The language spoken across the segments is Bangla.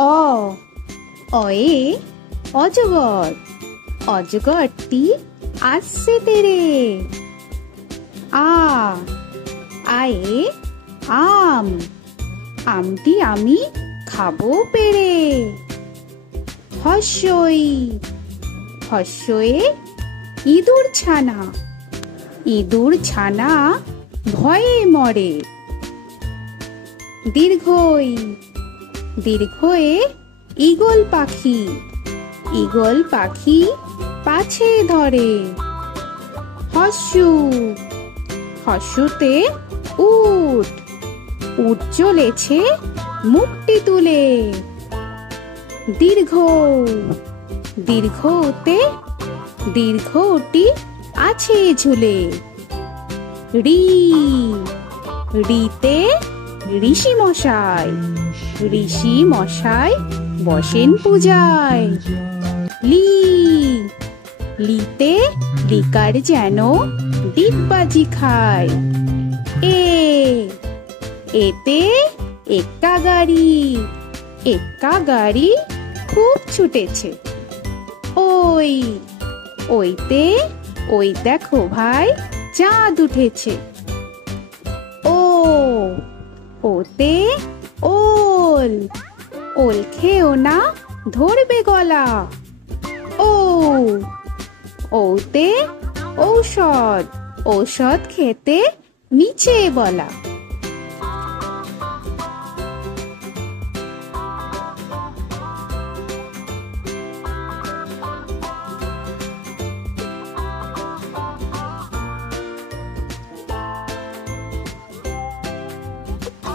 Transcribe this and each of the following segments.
অ অয়ে অজগর, অজগরটি আসছে তেরে। আ আয়ে আম, আমটি আমি খাবো পেরে। হস্যই হস্যয়ে ইঁদুর ছানা, ইঁদুর ছানা ভয়ে মরে। দীর্ঘই দীর্ঘয়ে ঈগল পাখি, ঈগল পাখি পাছে ধরে। হস্যু হস্যুতে উট, উট চলেছে মুখটি তুলে। দীর্ঘ দীর্ঘতে দীর্ঘটি আছে ঝুলে। ঋ ঋতে ঋষি মশাই, ঋষি মশাই বসেন পূজায়। লি লিতে লিকার যেন ডিগবাজি খায়। এ এতে এক্কা গাড়ি, এক্কা গাড়ি খুব ছুটেছে। ওই ওইতে ওই দেখো ভাই চাঁদ উঠেছে। ও ওতে ওল, ওল খেও না ধরবে গলা। ও ওতে ঔষধ, ঔষধ খেতে নিচে বলা।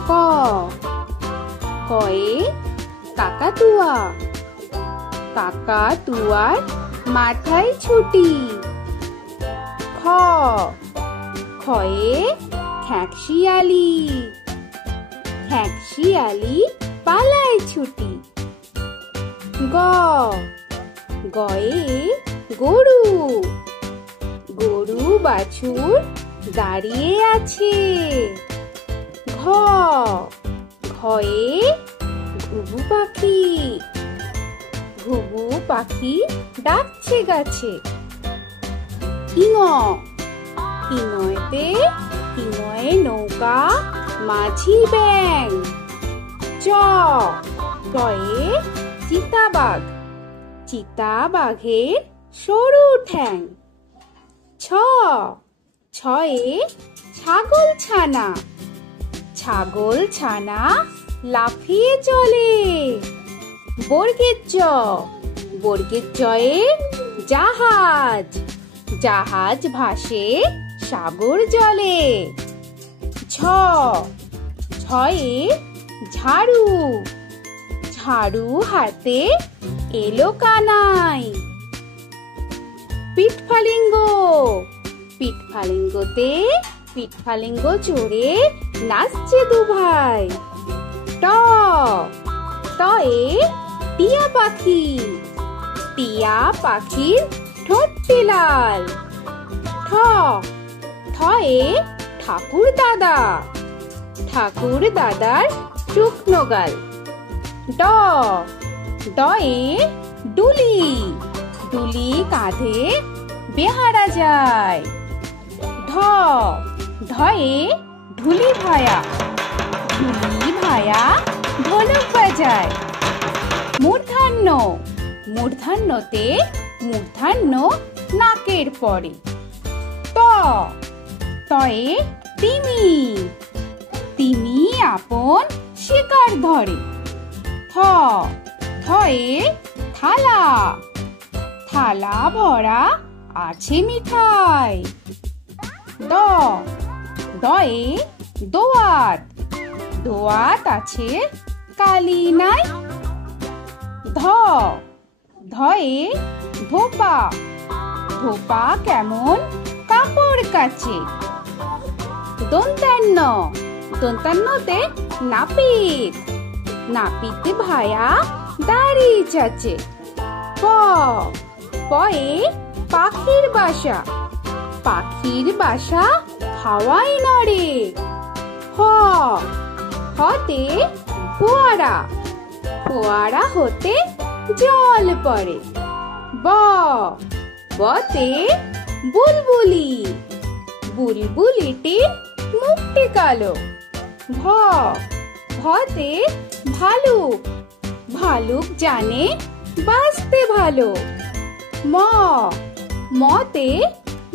ক কয়ে কাকাতুয়া, কাকাতুয়ার মাথায় ছুটি। খ খয়ে খ্যাঁকশিয়ালি, খ্যাঁকশিয়ালি পালায় ছুটি। গ গয়ে গরু, গরু বাছুর দাঁড়িয়ে আছে। ঘ ঘয়ে ঘুঘু পাখি, ঘুঘু পাখি ডাকছে গাছে। ইঙ ইঙতে ইঙয়ে নৌকা মাঝি ব্যাং। চ চয়ে চিতাবাঘ, চিতাবাঘের সরু ঠ্যাং। ছ ছয়ে ছাগল ছানা, ছাগল ছানা লাফিয়ে চলে। বর্গের চ বর্গের চয়ে জাহাজ, জাহাজ ভাসে সাগর জলে। ঝ ঝয়ে ঝাড়ু, ঝাড়ু হাতে এলো কানাই। পিঠফালিঙ্গ, পিঠফালিঙ্গতে পিঠফালিঙ্গ চড়ে নাচছে দু ভাই। ট টয়ে টিয়া পাখি, টিয়া পাখির ঠোঁটটি লাল। ঠ ঠয়ে ঠাকুর দাদা, ঠাকুর দাদার শুকনো গাল। ড ডয়ে ডুলি, ডুলি কাঁধে বেহারা যায়। ঢ ঢয়ে ঢুলি ভায়া, ঢুলি ভায়া ঢোলক বাজায়। মূর্ধন্য মূর্ধন্যতে মূর্ধন্য নাকের পরে। ত তয়ে তিমি, তিমি আপন শিকার ধরে। থ থয়ে থালা, থালা ভরা আছে মিঠাই। দ দয়ে দোয়াত, দোয়াত আছে কালি নাই। ধ ধয়ে ধোপা, ধোপা কেমন কাপড় কাচে। দন্তান্ন দন্তান্নতে নাপিত, নাপিত ভায়া দাড়ি চাচে। প পয়ে পাখির বাসা, পাখির বাসা হাওয়ায় নড়ে। হ হতে ফোয়ারা, ফোয়ারা হতে জল পড়ে। ব বতে বুলবুলি, বুলবুলিটির মুখটি কালো। ভ ভতে ভালুক, ভালুক জানে বাঁচতে ভালো। ম মতে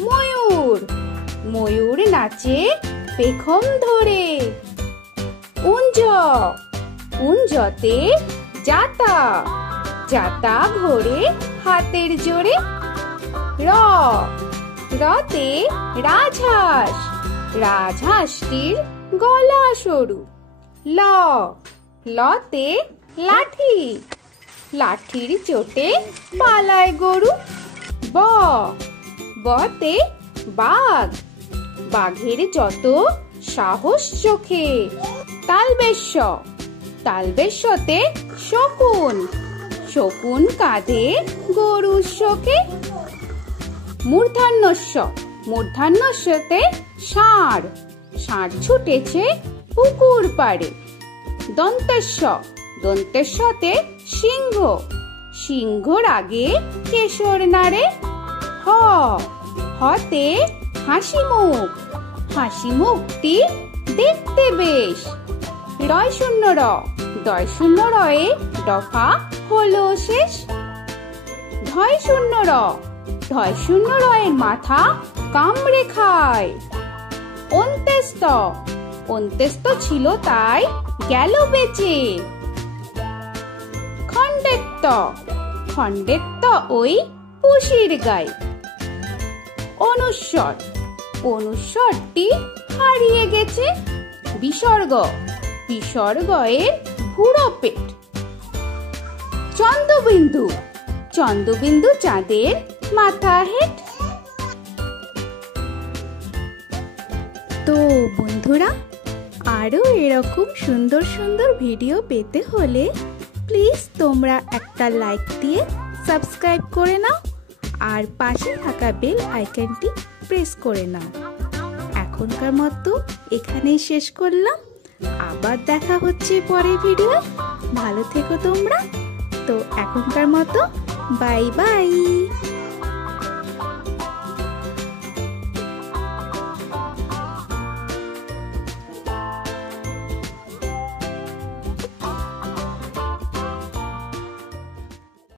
ময়ূর, ময়ূর নাচে পেখম ধরে। উঞ্জ উঞ্জতে জাতা, জাতা ঘোরে হাতের জোরে। র রতে রাজহাঁস, রাজহাঁসটির গলা সরু। ল লতে লাঠি, লাঠির চোটে পালায় গরু। ব বতে বাঘ, বাঘের যত সাহস চোখে। তালবেশ্য, তালবেশ্যতে শকুন, শকুন কাঁধে গরুর শোকে। মূর্ধন্যস্য, মূর্ধন্যস্যতে ষাঁড়, ষাঁড় ছুটেছে পুকুর পাড়ে। দন্তেশ্ব, দন্তেশ্বতে সিংহ, সিংহর আগে কেশর নাড়ে। হ হতে হাসি মুখ, হাসি মুখটি দেখতে বেশ। রয় শূন্য র, দয় শূন্য রয়ে দফা হলো শেষ। ধয় শূন্য র, ধয় শূন্য রয়ের মাথা কামড়ে খায়। অন্ত্যেস্ত, অন্ত্যেস্ত ছিল তাই গেল বেঁচে। খণ্ডেত্ব, খণ্ডেত্ব ওই পুষির গায়ে। অনুস্বর, অনুস্বরটি হারিয়ে গেছে। বিসর্গ, বিসর্গের ভুরো পেট। চন্দ্রবিন্দু, চন্দ্রবিন্দু চাঁদের মাথা হেট। তো বন্ধুরা, আরো এরকম সুন্দর সুন্দর ভিডিও পেতে হলে প্লিজ তোমরা একটা লাইক দিয়ে সাবস্ক্রাইব করে নাও আর পাশে থাকা বেল আইকনটি প্রেস করে নাও। এখনকার মতো এখানেই শেষ করলাম, আবার দেখা হচ্ছে পরের ভিডিও। ভালো থেকো তোমরা। তো এখনকার মতো বাই বাই।